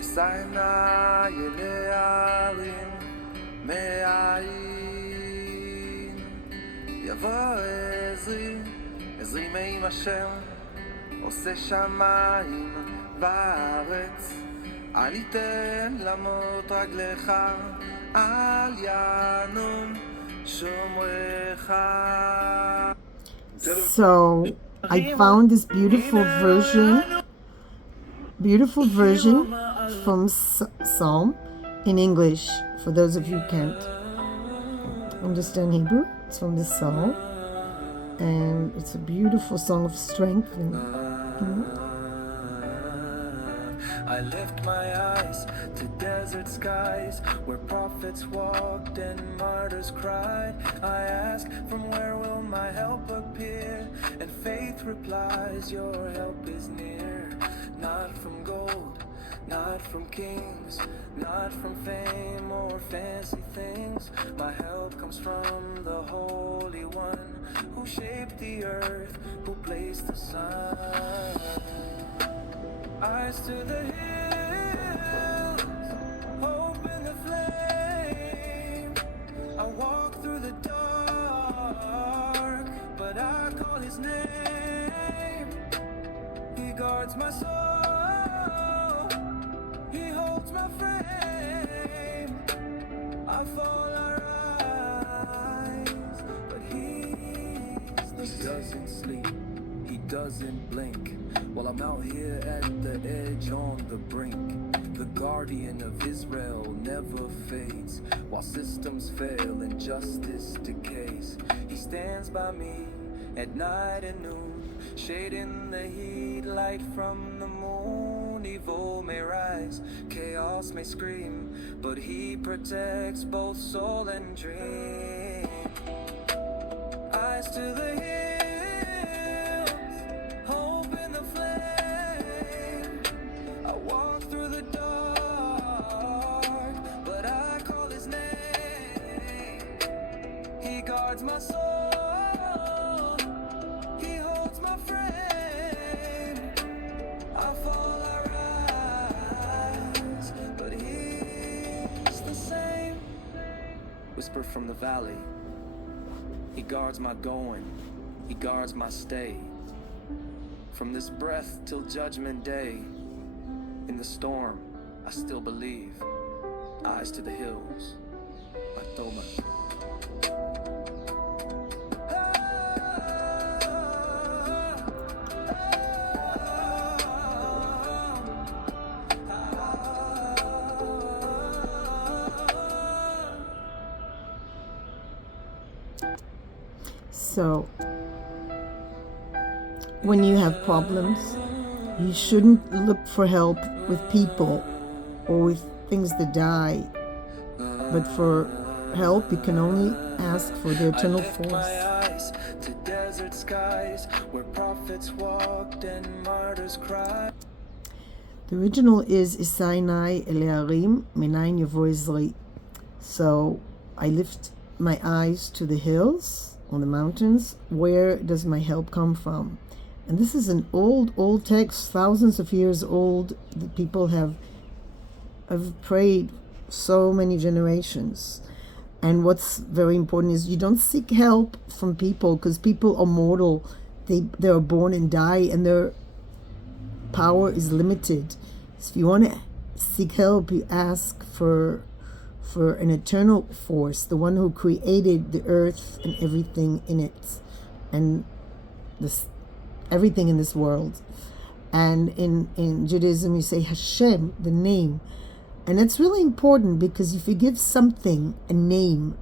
אשא עיניי אל ההרים מאין יבוא עזרי מעם השם עושה שמיים וארץ אל יתן למות רגליך אל ינום שומרך. So I found this beautiful version from Psalm in English. For those of you who can't understand Hebrew, it's from this Psalm, and it's a beautiful song of strength. I lift my eyes to desert skies where prophets walked and martyrs cried. I ask, from where will my help appear? And faith replies, your help is near. Not from gold, not from kings, not from fame or fancy things. My help comes from the Holy One who shaped the earth, who placed the sun. Eyes to the hills, hope in the flame. I walk through the dark, but I call his name. He guards my soul, he holds my frame. I fall, I rise, but he's the same. He doesn't sleep, he doesn't blink. While I'm out here at the edge on the brink, the guardian of Israel never fades. While systems fail and justice decays, he stands by me at night and noon, shading the heat, light from the moon. Evil may rise, chaos may scream, but he protects both soul and dream. Eyes to the hills, hope in the flame. I walk through the dark, but I call his name. He guards my soul, he holds my frame. I fall, I rise, but he's the same. Whisper from the valley, he guards my going, he guards my stay. From this breath till judgment day, in the storm, I still believe. Eyes to the hills, October. So when you have problems, you shouldn't look for help with people or with things that die, but for help you can only ask for the eternal force. To desert skies where prophets walked and martyrs cried. The original is Eṣא עיניי אל ההרים מנין יבוא עזרי. So I lift my eyes to the hills, on the mountains. Where does my help come from? And this is an old text, thousands of years old, that people have prayed so many generations. And what's very important is you don't seek help from people, because people are mortal. They are born and die, and their power is limited. So if you want to seek help, you ask for an eternal force, the one who created the earth and everything in it, and everything in this world. And in Judaism you say Hashem, the name. And it's really important, because if you give something a name,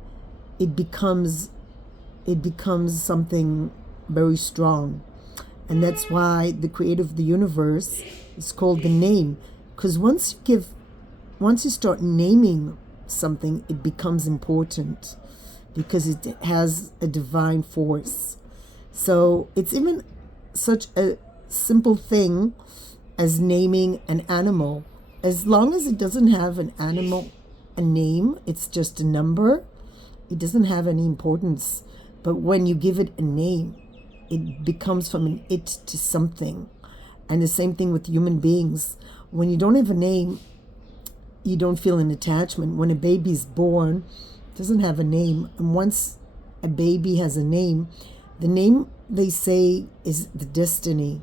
it becomes something very strong. And that's why the creator of the universe is called the name. Because once you start naming something, it becomes important, because it has a divine force. So it's even such a simple thing as naming an animal. As long as it doesn't have an animal a name, it's just a number, it doesn't have any importance. But when you give it a name, it becomes from an it to something. And the same thing with human beings. When you don't have a name, you don't feel an attachment. When a baby's born, it doesn't have a name. And once a baby has a name, the name, they say, is the destiny.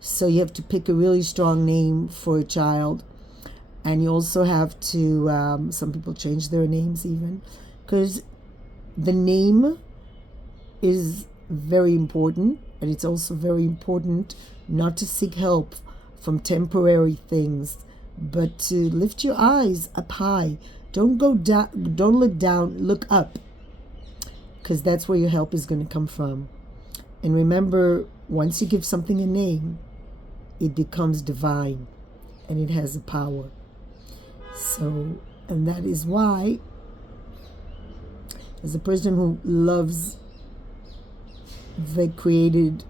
So you have to pick a really strong name for a child. And you also have to, some people change their names even, because the name is very important. And it's also very important not to seek help from temporary things, but to lift your eyes up high. Don't go down, don't look down, look up, because that's where your help is going to come from. And remember, once you give something a name, it becomes divine and it has a power. So, and that is why, as a person who loves the created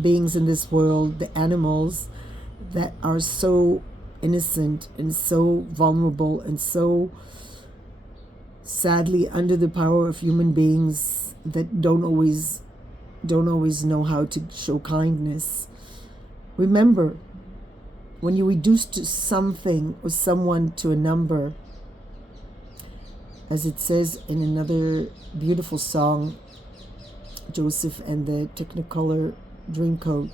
beings in this world, the animals that are so innocent and so vulnerable and so sadly under the power of human beings that don't always know how to show kindness. Remember, when you reduce to something or someone to a number, as it says in another beautiful song, Joseph and the Technicolor Dreamcoat,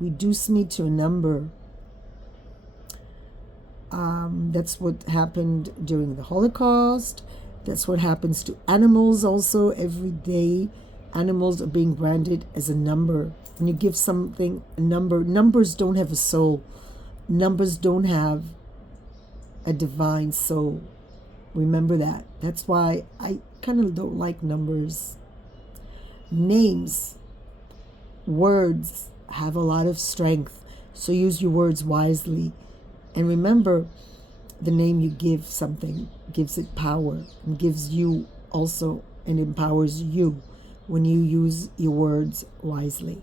reduce me to a number. That's what happened during the Holocaust. That's what happens to animals also. Every day, animals are being branded as a number. When you give something a number, numbers don't have a soul. Numbers don't have a divine soul. Remember that. That's why I kind of don't like numbers. Names, words have a lot of strength. So use your words wisely. And remember, the name you give something gives it power and gives you also and empowers you when you use your words wisely.